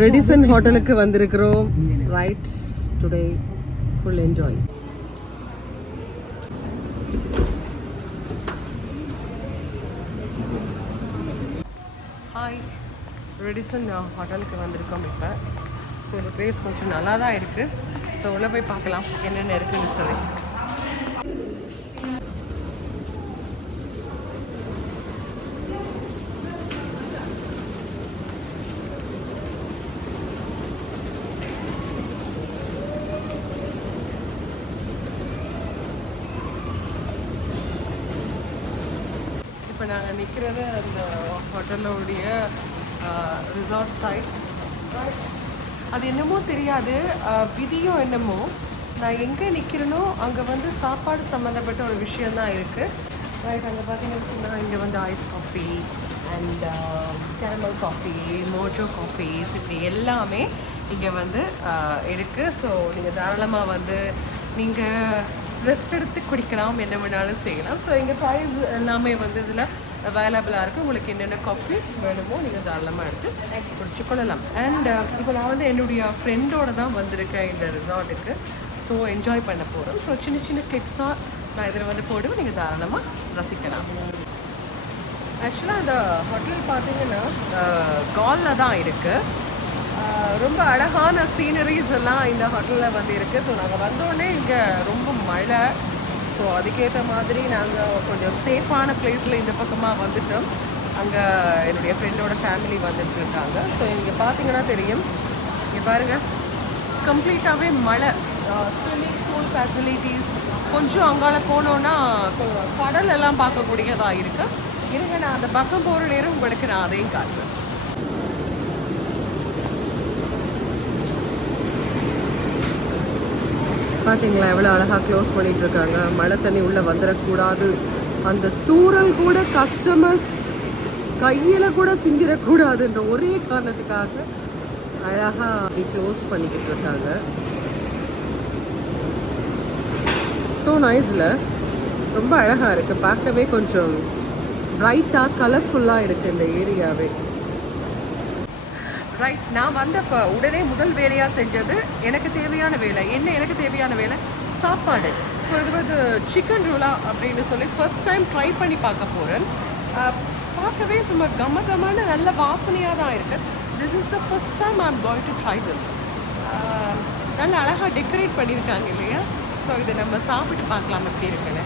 ரெடிசன் ஹோட்டலுக்கு வந்திருக்கிறோம். Right today full enjoy hi Radisson ஹோட்டலுக்கு வந்திருக்கோம் இப்போ. ஸோ இந்த ப்ளேஸ் கொஞ்சம் நல்லா தான் இருக்குது ஸோ உள்ளே போய் பார்க்கலாம். என்னென்ன இருக்குதுன்னு சொல்லி. நாங்கள் நிற்கிறது அந்த ஹோட்டலோடைய ரிசார்ட் சைட் அது என்னமோ தெரியாது. விதியோ என்னமோ நான் எங்கே நிற்கிறேனோ அங்கே வந்து சாப்பாடு சம்மந்தப்பட்ட ஒரு விஷயந்தான் இருக்குது ரைட் அங்கே பார்த்தீங்கன்னா இங்கே வந்து ice coffee and caramel coffee mojo coffees இப்படி எல்லாமே இங்கே வந்து இருக்குது ஸோ நீங்கள் தாராளமாக வந்து நீங்கள் ரெஸ்ட் எடுத்து குடிக்கலாம் என்ன வேணாலும் செய்யலாம். ஸோ இங்கே ப்ரைஸ் எல்லாமே வந்து இதில் அவைலபிளாக இருக்குது உங்களுக்கு என்னென்ன காஃபி வேணுமோ நீங்கள் தாராளமாக எடுத்து குடிச்சு கொள்ளலாம். அண்ட் uh, இப்போ நான் வந்து என்னுடைய ஃப்ரெண்டோட தான் வந்திருக்கேன் இந்த ரிசார்ட்டுக்கு ஸோ என்ஜாய் பண்ண போகிறோம் ஸோ சின்ன சின்ன கிளிப்ஸாக நான் இதில் வந்து போடுவேன். நீங்கள் தாராளமாக ரசிக்கலாம். ஆக்சுவலாக இந்த ஹோட்டல் பார்த்தீங்கன்னா uh, காலில் தான் இருக்குது ரொம்ப அழகான சீனரிஸ் எல்லாம் இந்த ஹோட்டலில் வந்து இருக்குது ஸோ நாங்கள் வந்தோடனே இங்கே ரொம்ப மழை. ஸோ அதுக்கேற்ற மாதிரி நாங்கள் கொஞ்சம் சேஃபான பிளேஸில் இந்த பக்கமாக வந்துட்டோம். அங்கே என்னுடைய ஃப்ரெண்டோட ஃபேமிலி வந்துட்டுருக்காங்க ஸோ இங்கே பார்த்தீங்கன்னா தெரியும். இங்கே பாருங்கள் கம்ப்ளீட்டாகவே மழை. ஸ்விம்மிங் பூல் ஃபெசிலிட்டிஸ் கொஞ்சம் அங்கால போனோன்னா கடல் எல்லாம் பார்க்கக்கூடியதாக இருக்குது இருங்க நான் அந்த பக்கம் போகிற நேரம் உங்களுக்கு நான் அதையும் காட்டுறேன். பார்த்தீங்களா எவ்வளோ அழகாக க்ளோஸ் பண்ணிகிட்டு இருக்காங்க மழை தண்ணி உள்ளே வந்துடக்கூடாது அந்த தூரல் கூட கஸ்டமர்ஸ் கையில் கூட சிந்திடக்கூடாதுன்ற ஒரே காரணத்துக்காக அழகாக அப்படி க்ளோஸ் பண்ணிக்கிட்டு இருக்காங்க ஸோ நைஸில் ரொம்ப அழகாக இருக்குது பார்க்கவே கொஞ்சம் பிரைட்டாக கலர்ஃபுல்லாக இருக்குது இந்த ஏரியாவே ரைட் நான் வந்த உடனே முதல் வேலையாக செஞ்சது எனக்கு தேவையான வேலை. என்ன எனக்கு தேவையான வேலை? சாப்பாடு. ஸோ இது வந்து சிக்கன் ரூலா அப்படின்னு சொல்லி ஃபர்ஸ்ட் டைம் ட்ரை பண்ணி பார்க்க போகிறேன் பார்க்கவே சும்மா கம கமான நல்ல வாசனையாக தான் இருக்குது this is the first time I am going to try this நல்ல அழகாக டெக்கரேட் பண்ணியிருக்காங்க இல்லையா? ஸோ இதை நம்ம சாப்பிட்டு பார்க்கலாம் எப்படி இருக்குன்னு.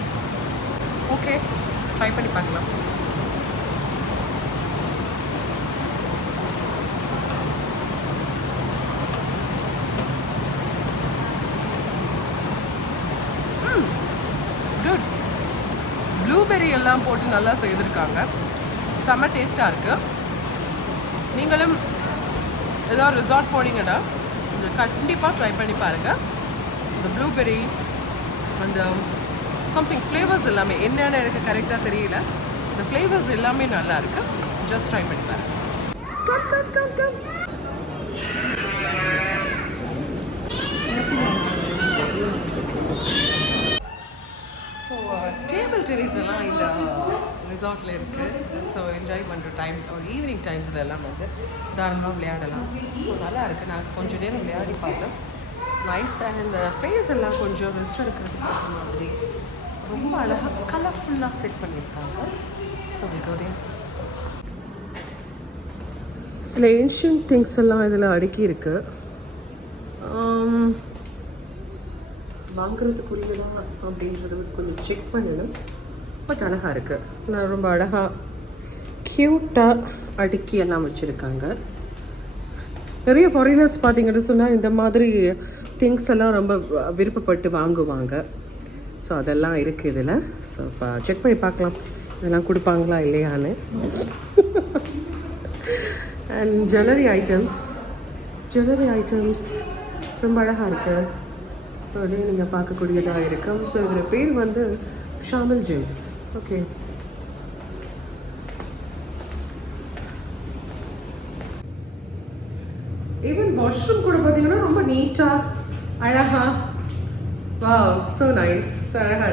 ஓகே ட்ரை பண்ணி பார்க்கலாம் குட் ப்ளூபெர்ரி எல்லாம் நல்லா செய்திருக்காங்க. செம்ம டேஸ்ட்டாக இருக்குது நீங்களும் ஏதோ ரிசார்ட் போனீங்கன்னா இது கண்டிப்பாக ட்ரை பண்ணி பாருங்கள் இந்த ப்ளூபெர்ரி அந்த um, சம்திங் ஃப்ளேவர்ஸ் எல்லாமே என்னென்னு எனக்கு கரெக்டாக தெரியல. இந்த ஃப்ளேவர்ஸ் எல்லாமே நல்லா இருக்கு. ஜஸ்ட் ட்ரை பண்ணி பாருங்க. Thank you. So table tennis எல்லாம் இந்த ரிசார்ட்டில் இருக்குது ஸோ என்ஜாய் பண்ணுற டைம் ஒரு ஈவினிங் டைம்ஸில் எல்லாம் வந்து தாராளமாக விளையாடலாம். ஸோ நல்லா இருக்குது நான் கொஞ்சம் நேரம் விளையாடி பார்த்தேன். நைஸ் அண்ட் இந்த பேஸ் எல்லாம் கொஞ்சம் ரெஸ்ட் எடுக்கிறதுக்கு மாதிரி. ரொம்ப அழகாக கலர்ஃபுல்லாக செட் பண்ணியிருக்காங்க. ஸோ விகோதே சில ஏன்ஷியன் திங்ஸ் எல்லாம் இதில் அடுக்கி இருக்குது வாங்குறதுக்குரியதா அப்படின்றது கொஞ்சம் செக் பண்ணணும். பட் அழகாக இருக்குது நான் ரொம்ப அழகாக க்யூட்டாக அடுக்கி எல்லாம் வச்சுருக்காங்க. நிறைய ஃபாரினர்ஸ் பார்த்தீங்கன்னு சொன்னால் இந்த மாதிரி திங்ஸ் எல்லாம் ரொம்ப விருப்பப்பட்டு வாங்குவாங்க. ஸோ அதெல்லாம் இருக்குது இதில். ஸோ இப்போ செக் பண்ணி பார்க்கலாம். இதெல்லாம் கொடுப்பாங்களா இல்லையான்னு. And jewellery items jewellery items ரொம்ப அழகாக இருக்குது ஸோ நீங்கள் பார்க்கக்கூடியதாக இருக்கும். ஸோ இதில் பேர் வந்து ஷாமில் ஜெம்ஸ் ஓகே ஈவன் வாஷ்ரூம் கூட பார்த்தீங்கன்னா ரொம்ப நீட்டாக அழகா வா ஸோ நைஸ் அழகாக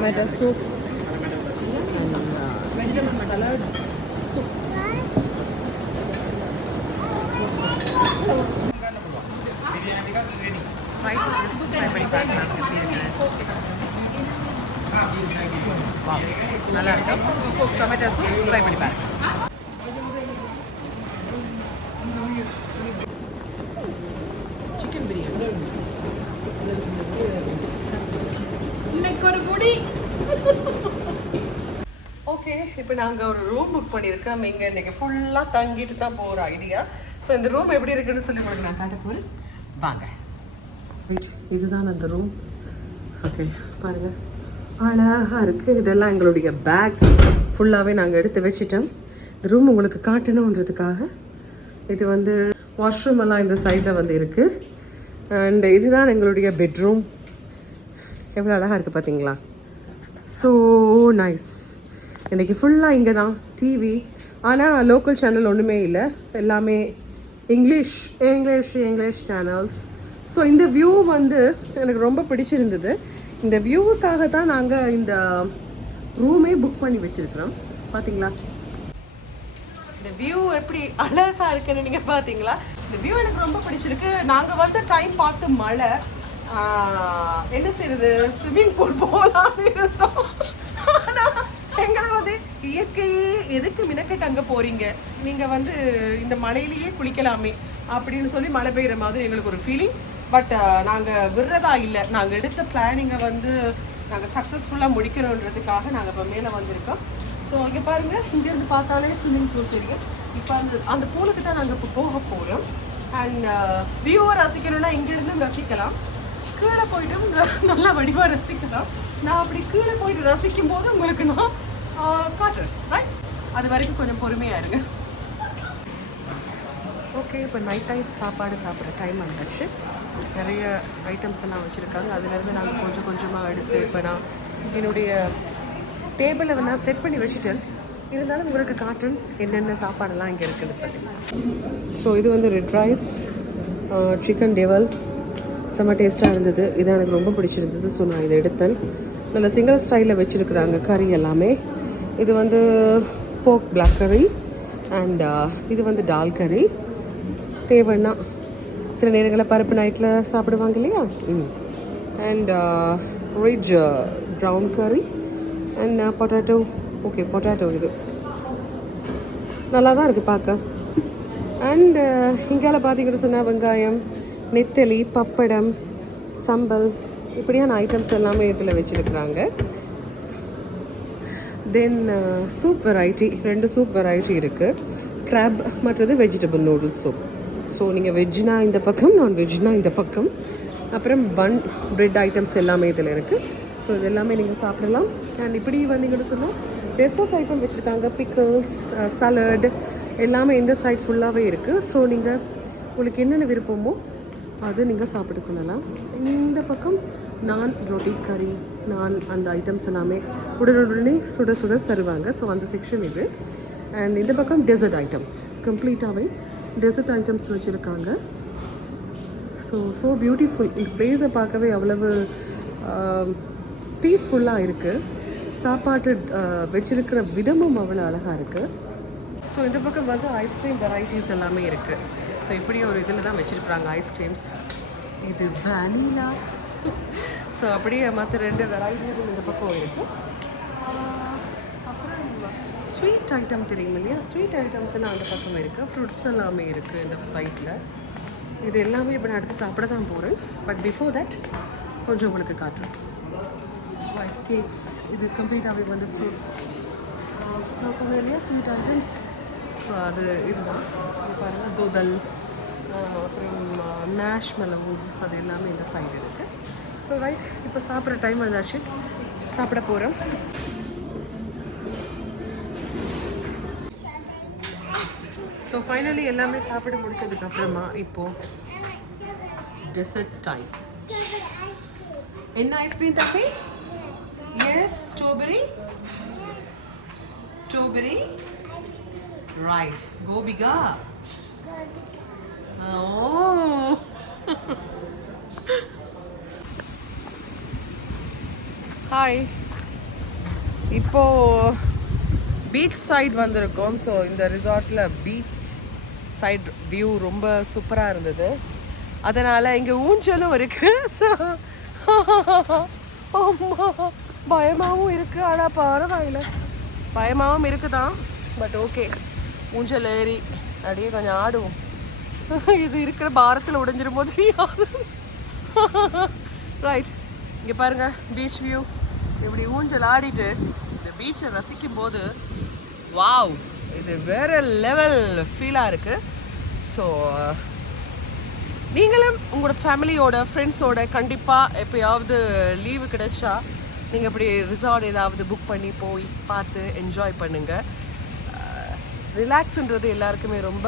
இருக்கு soup and uh, vegetable masala soup. Right, the soup try பண்ணி பார்க்கலாம் எப்படி இருக்குன்னு. Wow, நல்லா இருக்கு டொமேட்டோ சூப் ட்ரை பண்ணி பாருங்க இப்போ நாங்கள் ஒரு ரூம் புக் பண்ணியிருக்கோம் இங்கே இன்னைக்கு ஃபுல்லாக தங்கிட்டு தான் போகிற ஐடியா ஸோ இந்த ரூம் எப்படி இருக்குன்னு சொல்லி கொடுங்க நான் காட்ட போகிறேன் வாங்க. இதுதான் அந்த ரூம் ஓகே பாருங்கள் அழகாக இருக்குது இதெல்லாம் எங்களுடைய பேக்ஸ் ஃபுல்லாகவே நாங்கள் எடுத்து வச்சிட்டோம். இந்த ரூம் உங்களுக்கு காட்டணுன்றதுக்காக இது வந்து வாஷ்ரூம் எல்லாம் இந்த சைடில் வந்து இருக்குது அண்ட் இதுதான் எங்களுடைய பெட்ரூம் எவ்வளோ அழகாக இருக்குது பார்த்தீங்களா ஸோ நைஸ் இன்றைக்கி ஃபுல்லாக இங்கே தான் டிவி ஆனால் லோக்கல் சேனல் ஒன்றுமே இல்லை. எல்லாமே English English English channels so இந்த வியூ வந்து எனக்கு ரொம்ப பிடிச்சிருந்தது. இந்த வியூவுக்காக தான் நாங்கள் இந்த ரூமே புக் பண்ணி வச்சுருக்குறோம். பார்த்தீங்களா இந்த வியூ எப்படி அழகாக இருக்குன்னு நீங்கள் பார்த்தீங்களா இந்த வியூ எனக்கு ரொம்ப பிடிச்சிருக்கு. நாங்கள் வந்த டைம் பார்த்து மழை. என்ன செய்யறது ஸ்விம்மிங் பூல் போகலான்னு இருந்தோம். ரெண்டாவது இயற்கையே எதுக்கு மினக்கெட்டு அங்கே போறீங்க? நீங்க வந்து இந்த மலையிலேயே குளிக்கலாமே அப்படின்னு சொல்லி மழை பெய்யுற மாதிரி எங்களுக்கு ஒரு ஃபீலிங் பட் நாங்கள் விடுறதா இல்லை. நாங்கள் எடுத்த பிளானிங்கை வந்து நாங்கள் சக்ஸஸ்ஃபுல்லாக முடிக்கணுன்றதுக்காக நாங்கள் இப்போ மேலே வந்திருக்கோம். ஸோ இங்கே பாருங்கள் இங்கேருந்து பார்த்தாலே ஸ்விம்மிங் பூல் தெரியும். இப்போ அந்த அந்த பூலுக்கு தான் நாங்கள் இப்போ போக போகிறோம் அண்ட் வியூவை ரசிக்கணும்னா இங்கேருந்தும் ரசிக்கலாம். கீழே போயிட்டு நல்லா வடிவாக ரசிக்கலாம். நான் அப்படி கீழே போயிட்டு ரசிக்கும் போது உங்களுக்கு நான் காட்டுறேன் ரைட் அது வரைக்கும் கொஞ்சம் பொறுமையாக இருங்க ஓகே இப்போ நைட் டைம் சாப்பாடு சாப்பிட்ற டைம் வந்துடுச்சு நிறைய ஐட்டம்ஸ் எல்லாம் வச்சுருக்காங்க அதுலேருந்து நாங்கள் கொஞ்சம் கொஞ்சமாக எடுத்து இப்போ நான் என்னுடைய டேபிளை நான் செட் பண்ணி வச்சுட்டேன் இருந்தாலும் உங்களுக்கு காட்டன் என்னென்ன சாப்பாடெல்லாம் இங்கே இருக்குன்னு சொல்லி ஸோ இது வந்து ரெட் ரைஸ் சிக்கன் டெவல் செம்ம டேஸ்ட்டாக இருந்தது இது எனக்கு ரொம்ப பிடிச்சிருந்தது ஸோ நான் இதை எடுத்தேன் நல்ல சிங்கிள் ஸ்டைலில் வச்சுருக்குறாங்க கறி எல்லாமே இது வந்து போக் பிளாக் கறி அண்ட் இது வந்து டால் கறி தேவைன்னா சில நேரங்களில் பருப்பு நைட்டில் சாப்பிடுவாங்க இல்லையா? ம். And ridge brown curry and potato okay potato இது. நல்லா தான் இருக்குது பார்க்க அண்டு uh, இங்கால பார்த்தீங்கன்னு சொன்னால் வெங்காயம் நெத்தலி பப்படம் சம்பல் இப்படியான ஐட்டம்ஸ் எல்லாமே இதில் வச்சுருக்குறாங்க. தென் சூப் வெரைட்டி ரெண்டு சூப் வெரைட்டி இருக்குது க்ராப் மற்றது வெஜிடபிள் நூடுல்ஸ் சூப் ஸோ நீங்கள் வெஜ்னா இந்த பக்கம் நான் வெஜ்னா இந்த பக்கம். அப்புறம் பன் பிரெட் ஐட்டம்ஸ் எல்லாமே இதில் இருக்குது ஸோ இது எல்லாமே நீங்கள் சாப்பிடலாம். அண்ட் இப்படி வந்தீங்கன்னு சொன்னால் டெசர்ட் ஐட்டம் வச்சுருக்காங்க. பிக்கிள்ஸ் சலட் uh, எல்லாமே இந்த சைட் ஃபுல்லாகவே இருக்குது ஸோ நீங்கள் உங்களுக்கு என்னென்ன விருப்பமோ அது நீங்கள் சாப்பிட்டு கொள்ளலாம். இந்த பக்கம் நான் ரொட்டி கறி நான் அந்த ஐட்டம்ஸ் எல்லாமே உடனுடனே சுட சுட தருவாங்க. ஸோ அந்த செக்ஷன் இது. அண்ட் இந்த பக்கம் டெசர்ட் ஐட்டம்ஸ் கம்ப்ளீட்டாகவே டெசர்ட் ஐட்டம்ஸ் வச்சுருக்காங்க. ஸோ ஸோ பியூட்டிஃபுல் இந்த பிளேஸை பார்க்கவே அவ்வளவு பீஸ்ஃபுல்லாக இருக்குது சாப்பாட்டு வச்சுருக்கிற விதமும் அவ்வளோ அழகாக இருக்குது ஸோ இந்த பக்கம் வந்து ஐஸ்கிரீம் வெரைட்டிஸ் எல்லாமே இருக்குது ஸோ இப்படி ஒரு இதில் தான் வச்சுருக்குறாங்க ஐஸ்கிரீம்ஸ் இது வேனிலா ஸோ அப்படியே மற்ற ரெண்டு வெரைட்டிஸும் இந்த பக்கம் இருக்குது ஸ்வீட் ஐட்டம் தெரியும் இல்லையா? ஸ்வீட் ஐட்டம்ஸ் எல்லாம் அந்த பக்கம் இருக்குது ஃப்ரூட்ஸ் எல்லாமே இருக்குது இந்த சைட்டில் இது எல்லாமே இப்போ நான் அடுத்து சாப்பிட தான் போகிறேன் பட் பிஃபோர் தட் கொஞ்சம் உங்களுக்கு காட்டுறேன். ஒயிட் கேக்ஸ் இது கம்ப்ளீட்டாகவே வந்து ஃப்ரூட்ஸ் நான் சொன்னேன் இல்லையா? ஸ்வீட் ஐட்டம்ஸ் ஸோ அது இதுதான். இது பாருங்கள் தோதல் அப்புறம் மேஷ் மெலோஸ் அது எல்லாமே இந்த சைடு இருக்குது ஸோ ரைட் இப்போ சாப்பிட்ற டைம் வந்தாச்சு சாப்பிட போகிறோம் ஸோ ஃபைனலி எல்லாமே சாப்பிட முடிச்சதுக்கு அப்புறமா இப்போ டெசர்ட் டைம் என்ன ஐஸ்கிரீம் தப்பி yes strawberry strawberry right Gopika oh hi இப்போ பீச் சைடு வந்திருக்கோம். ஸோ இந்த ரிசார்ட்டில் பீச் சைட் வியூ ரொம்ப சூப்பராக இருந்தது. அதனால் இங்கே ஊஞ்சலும் இருக்குது ஸோ அம்மா பயமாகவும் இருக்குது ஆனால் பரவாயில்ல. பயமாகவும் இருக்குதான். பட் ஓகே ஊஞ்சல் ஏறி அப்படியே கொஞ்சம் ஆடுவோம். இது இருக்கிற பாரத்தில் உடைஞ்சிரும் போது ரைட் இங்கே பாருங்கள் பீச் வியூ இப்படி ஊஞ்சல் ஆடிட்டு இந்த பீச்சை ரசிக்கும் போது வாவ் இது வேற லெவல் ஃபீலாக இருக்கு. ஸோ நீங்களும் உங்களோட ஃபேமிலியோட ஃப்ரெண்ட்ஸோட கண்டிப்பாக எப்பயாவது லீவு கிடைச்சா நீங்கள் இப்படி ரிசார்ட் ஏதாவது புக் பண்ணி போய் பார்த்து என்ஜாய் பண்ணுங்கள் ரிலாக்ஸுன்றது எல்லாருக்குமே ரொம்ப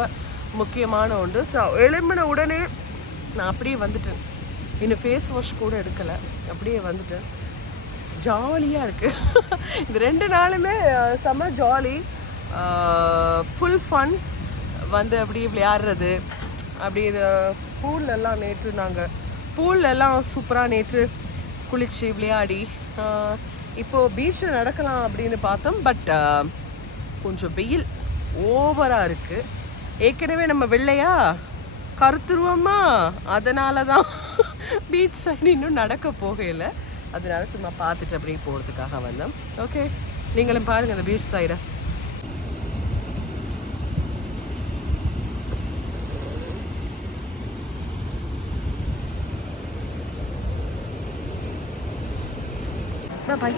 முக்கியமான ஒன்று. ஸோ எழும்பின உடனே நான் அப்படியே வந்துட்டேன். இன்னும் ஃபேஸ் வாஷ் கூட எடுக்கலை. அப்படியே வந்துட்டேன். ஜாலியாக இருக்குது இந்த ரெண்டு நாளுமே செம்ம ஜாலி ஃபுல் ஃபன் வந்து அப்படி விளையாடுறது. அப்படி இது பூல்லெல்லாம் நேற்று நாங்கள் பூல்லெல்லாம் சூப்பராக நேற்று குளிச்சு விளையாடி இப்போது இப்போ பீச்சில் நடக்கலாம் அப்படின்னு பார்த்தோம். பட் கொஞ்சம் வெயில் ஓவராக இருக்குது ஏற்கனவே நம்ம வெள்ளையா? கருத்துருவமா? அதனால தான் பீச் சைடு இன்னும் நடக்க போகலை. அதனால சும்மா பார்த்துட்டு அப்படியே போகிறதுக்காக வந்தோம். ஓகே நீங்களும் பாருங்கள் அந்த பீச் சைடை பாய்